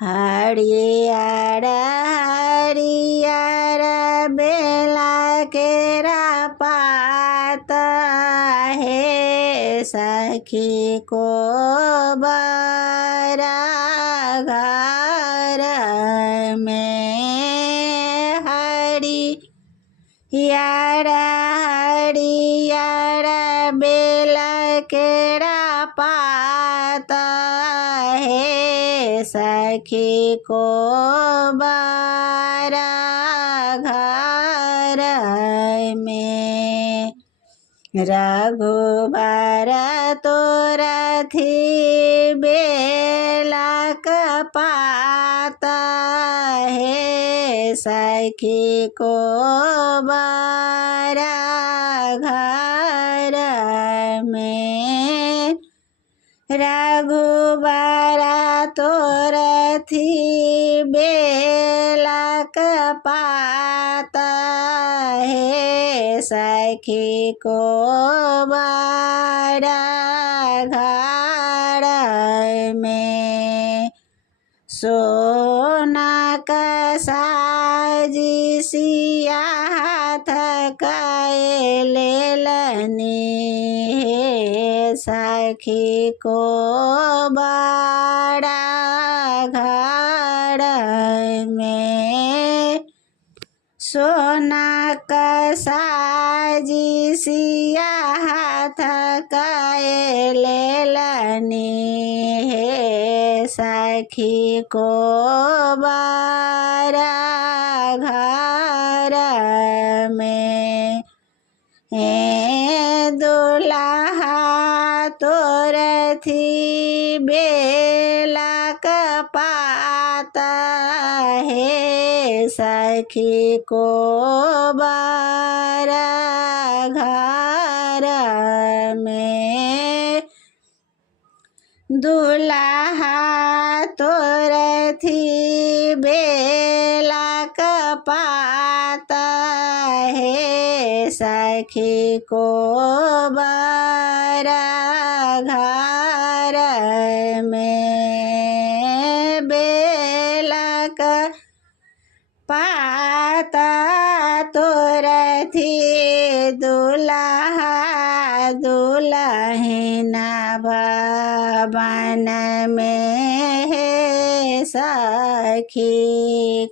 हरियर हरियर बेला केरा पात हे सखी को बरा घर में हरियर हरियर बेला केरा पात हे सखी को बरा घर में रघुबर तोरथी बेला पात हे सखी को बरा घर में रघुबर तोरथी बेला पात हे सखी को बरा घर में सोना का साजी सिया हाथ काए लेलनी हे सखी को बड़ा घर में सोना का साजी सिया हाथ काए लेलनी हे सखी को बरा घर में दुल्हा तोरथी बेला पात हे सखी को बरा घर में दुल्हा तोरथी बेला पात हे सखी को बरा घर में बेला पात तोरथी दुल्हा दुल्हना भवन में हे सखी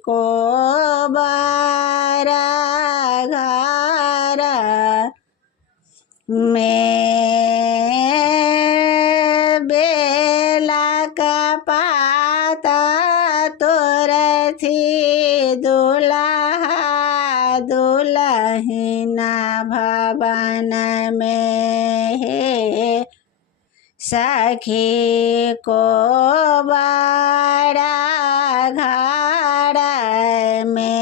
को बरा घर में बेला पात तोरथी दुल्हा दुल्हना भवन में हे सखी को बरा घर में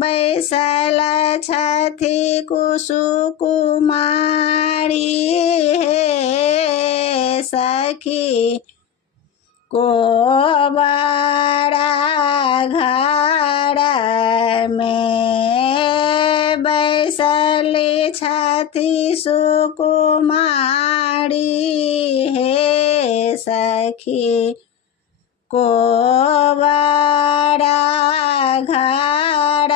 बैसल छथी कुसुकुमारी हे सखी को बरा घर में बैसली छथी सुकुमारी हे सखी को बरा घर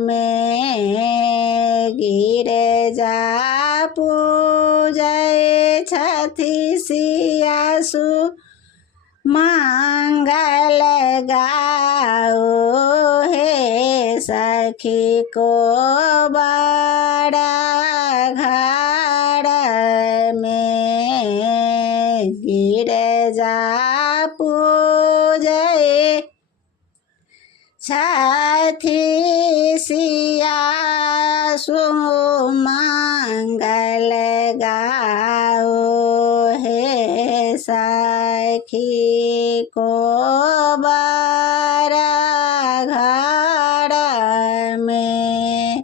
में गिरजा पूजय छथी सियासु मंगल गाओ हे सखी को बरा घर में गिरजा पूजय छथी सियासु मंगल गाओ हे सखी को बरा घर में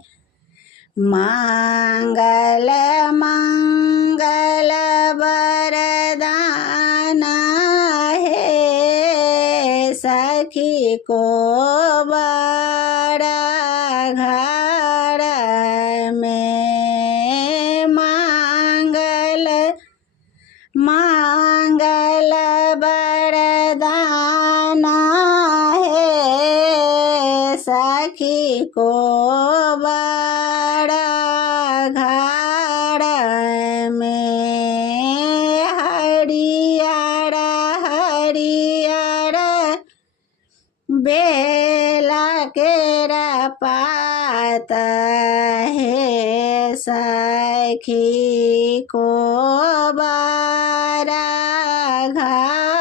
मंगल मंगल वरदान हे सखी को बरा घर में मंगल मंगल बर को बड़ा घाड़ में हरियर हरियर बेला केरा पात हे सखी को बड़ा घाड़